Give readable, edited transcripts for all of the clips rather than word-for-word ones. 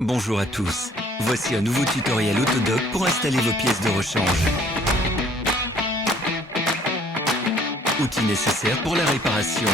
Bonjour à tous, voici un nouveau tutoriel autodoc pour installer vos pièces de rechange. Outils nécessaires pour la réparation.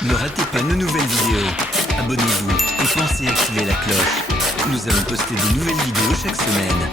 Ne ratez pas nos nouvelles vidéos. Abonnez-vous et pensez à activer la cloche. Nous allons poster de nouvelles vidéos chaque semaine.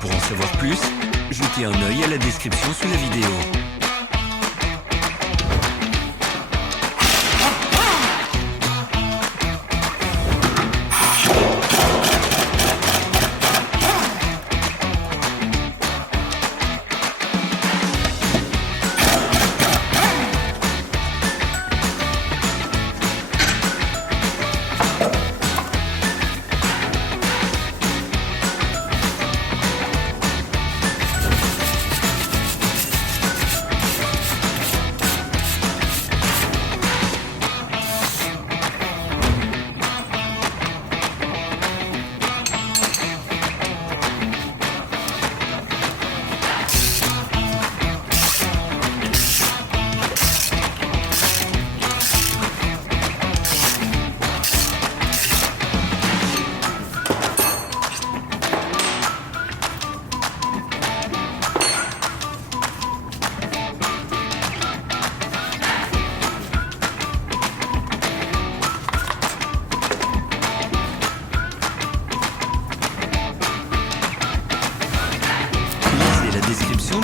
Pour en savoir plus, jetez un œil à la description sous la vidéo.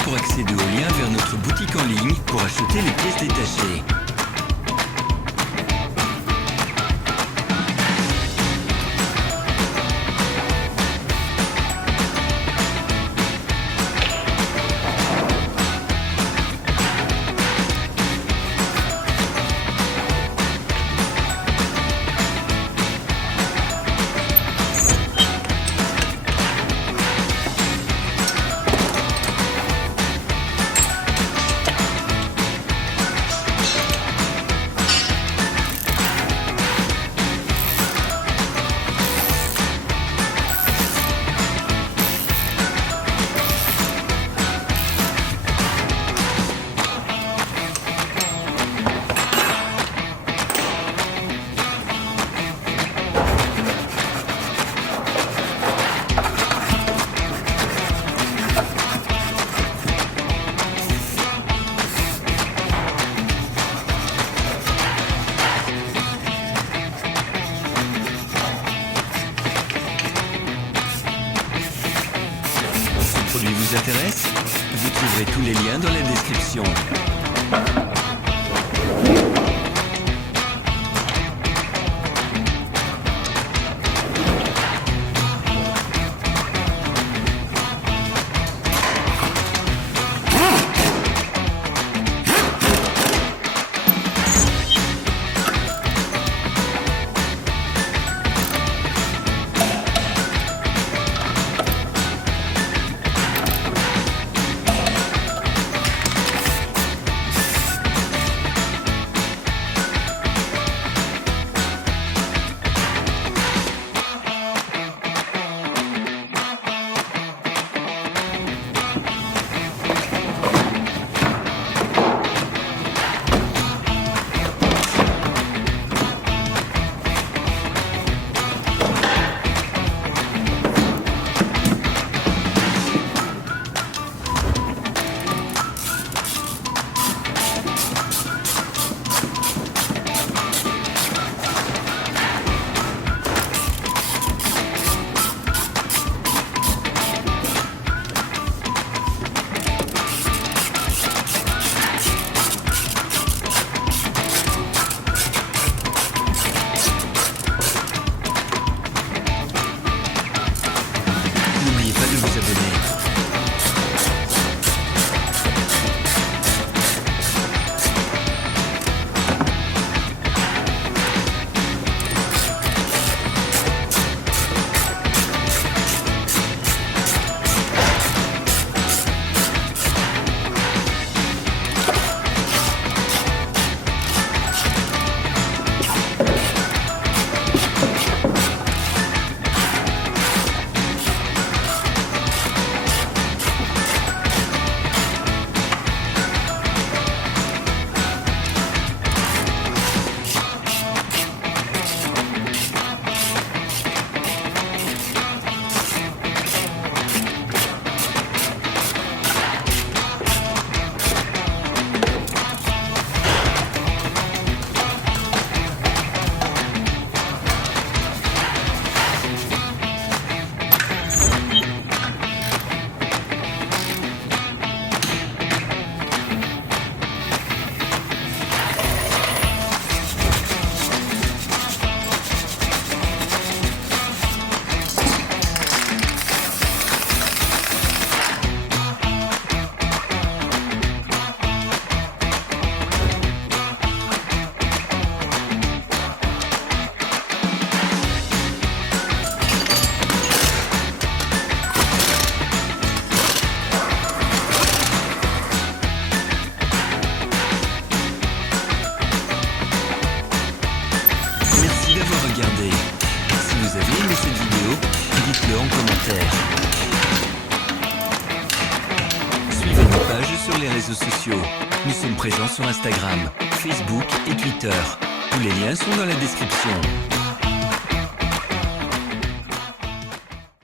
Pour accéder au lien vers notre boutique en ligne pour acheter les pièces détachées. vous intéresse? Vous trouverez tous les liens dans la description. N'oubliez pas de vous abonner. Regardez. Si vous avez aimé cette vidéo, dites-le en commentaire. Suivez nos pages sur les réseaux sociaux. Nous sommes présents sur Instagram, Facebook et Twitter. Tous les liens sont dans la description.